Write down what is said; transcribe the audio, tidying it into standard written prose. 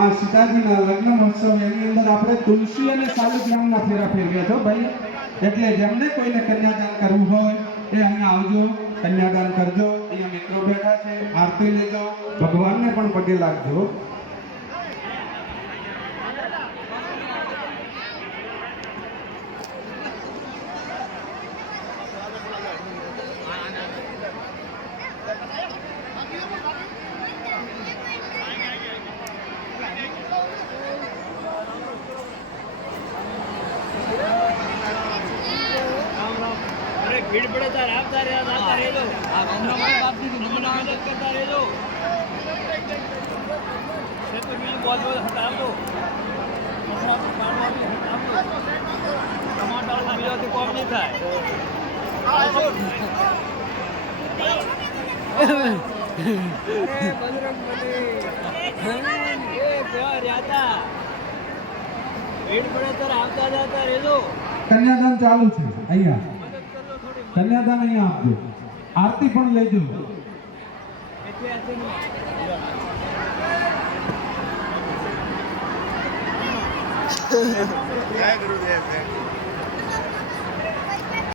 આ સીતાજીના લગ્ન મહોત્સવ એની અંદર આપણે તુલસી અને શાલિગ્રામના ફેરા ફેરવ્યા છો ભાઈ, એટલે જેમને કોઈને કન્યાદાન કરવું હોય એ અહીંયા આવજો, કન્યાદાન કરજો. અહીંયા મિત્રો બેઠા છે, આરતી લેજો, ભગવાનને પણ પગે લાગજો. भीड़ पड़े तार आपता रे लो आ हमरा में बाप जी नमूना मदद करता रे लो से तो मैं बहुत बहुत हटा दो अपना पानी भी हटा दो टमाटर मिला तो कम नहीं था अरे बजरंग बली ये प्यार आता भीड़ पड़े तार आपता जाता रे लो. કન્યાદાન ચાલુ છે અહીંયા. કન્યાદાન અહીંયા આપજો, આરતી પણ લેજો. જય ગુરુદેવ.